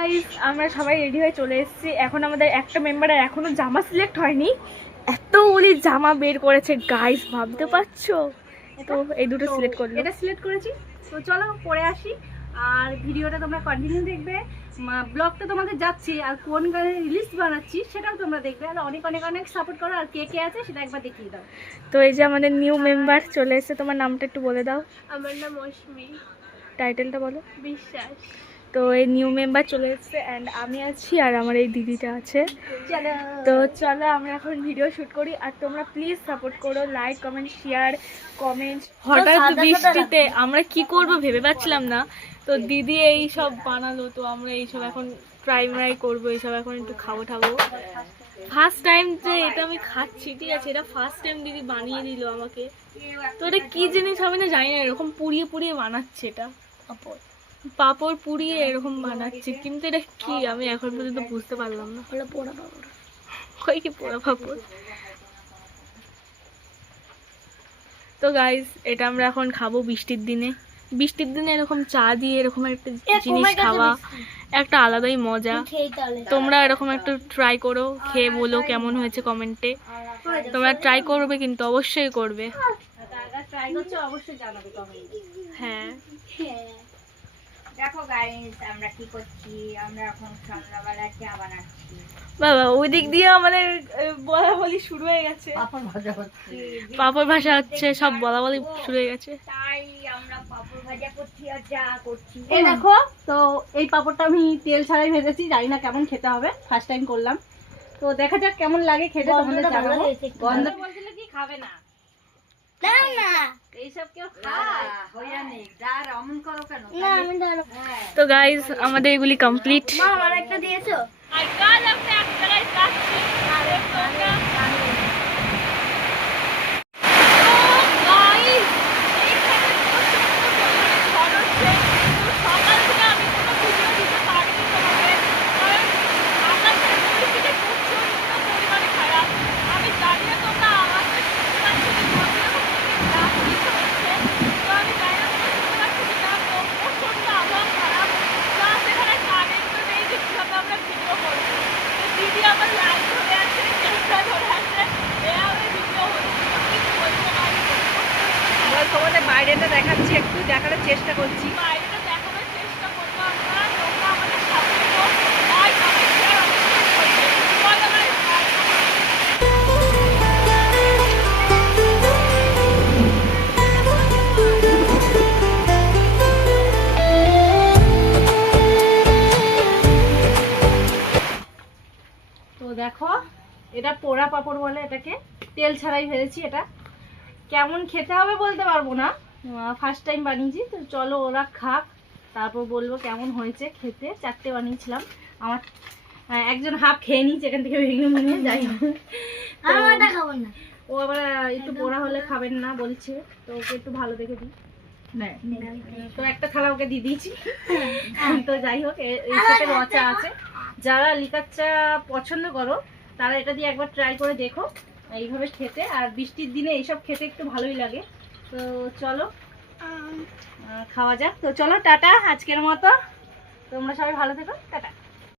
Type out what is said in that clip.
Guys আমরা সবাই ready হয়ে চলে এসেছি। এখন আমাদের একটা মেম্বারের এখনো জামা সিলেক্ট হয়নি, এতগুলি জামা বের করেছে গাইস, ভাবতে পারছো? তো এই দুটো সিলেক্ট করলো, এটা সিলেক্ট করেছি। তো চলো পরে আসি, আর ভিডিওটা তোমরা কন্টিনিউ দেখবে। ব্লগটা তোমাদের যাচ্ছে, আর কোন গানে রিলিজ বানাচ্ছি সেটাও তোমরা দেখবে। আর অনেক অনেক অনেক সাপোর্ট করো, আর কে কে আছে সেটা একবার দেখিয়ে দাও। তো এই যে আমাদের নিউ মেম্বার চলে এসেছে, তোমার নামটা একটু বলে দাও। আমার নাম অশ্মি টাইটেলটা বলো। বিশ্বাস। তো এই নিউ মেম্বার চলে এসেছে অ্যান্ড আমি আছি আর আমার এই দিদিটা আছে। চলো তো চলো আমরা এখন ভিডিও শ্যুট করি, আর তোমরা প্লিজ সাপোর্ট করো, লাইক কমেন্ট শেয়ার কমেন্ট। হঠাৎ বৃষ্টিতে আমরা কি করব ভেবে পাচ্ছিলাম না, তো দিদি এই সব বানালো, তো আমরা এইসব এখন ফ্রাই ফ্রাই করবো, এইসব এখন একটু খাবো ঠাবো। ফার্স্ট টাইম যে এটা আমি খাচ্ছি, ঠিক আছে, এটা ফার্স্ট টাইম দিদি বানিয়ে দিল আমাকে। তো এটা কি জিনিস হবে না জানি না, এরকম পুড়িয়ে পুড়িয়ে বানাচ্ছে, এটা পাপড় পুড়িয়ে এরকম বানাচ্ছে, কিন্তু এটা কি আমি এখন পর্যন্ত বুঝতে পারলাম না। পোড়া পাপড়, কই কি পোড়া পাপড়? তো গাইস এটা আমরা এখন খাবো বৃষ্টির দিনে। বৃষ্টির দিনে এরকম চা দিয়ে এরকম একটা জিনিস খাওয়া একটা আলাদাই মজা। তোমরা এরকম একটু ট্রাই করো, খেয়ে বলো কেমন হয়েছে কমেন্টে। তোমরা ট্রাই করবে কিন্তু অবশ্যই করবে। ট্রাই করছো অবশ্যই জানাবে কমেন্টে। হ্যাঁ দেখো গাইস আমরা কি করছি, আমরা এখন সন্ধ্যাবেলা চা বানাচ্ছি। বাবা ওই দিক দিয়ে আমাদের বলা বলি শুরু হয়ে গেছে, পাপড় ভাজা হচ্ছে, সব বলা বলি শুরু হয়ে গেছে। তাই আমরা পাপড় ভাজা করছি আর চা করছি। এই দেখো, তো এই পাপড়টা আমি তেল ছাড়াই ভেজেছি, জানি না কেমন খেতে হবে, ফার্স্ট টাইম করলাম। তো দেখা যাক কেমন লাগে খেতে, তোমাদের জানাবো। গন্ধ বলছিলে কি খাবে না, না না এইসব কেউ খায়? হইয়া নেই, দাঁড় অমন করো কেন? না আমি দাঁড়াবো। তো গাইজ আমাদের এগুলি কমপ্লিট। মা আমার একটা দিয়েছো? আর কাল আমরা এক জায়গায় যাচ্ছি, তোমাদের বাইরেটা দেখাচ্ছি, একটু দেখানোর চেষ্টা করছি। বাইরেটা দেখানোর চেষ্টা করবো আমরা, তোমরা আমাদের সাথে থেকো, লাইক কমেন্ট শেয়ার অবশ্যই করবে। বলো গাইস, তো দেখো এটা পোড়া পাপড় বলে, এটাকে তেল ছাড়াই ভেজেছি। এটা কেমন খেতে হবে বলতে পারবো না, ফার্স্ট টাইম বানিয়েছি। তো চলো ওরা খাক, তারপর বলবো কেমন হয়েছে খেতে। 4টে বানিয়েছিলাম, আমার একজন হাফ খেয়ে নিয়েছে, এখান থেকে ভেঙে ভেঙে যাই হোক। খাবো না, ও আবার একটু পোড়া হলে খাবেন না বলছে, তো ওকে একটু ভালো দেখে দিই। তো একটা থালা ওকে দিয়ে দিয়েছি। তো যাই হোক, এর সাথে রচা আছে। যারা লিকার চা পছন্দ করো তারা এটা দিয়ে একবার ট্রাই করে দেখো এইভাবে খেতে, আর বৃষ্টির দিনে এইসব খেতে একটু ভালোই লাগে। তো চলো খাওয়া যাক। তো চলো টাটা আজকের মতো, তোমরা সবাই ভালো থেকো, টাটা।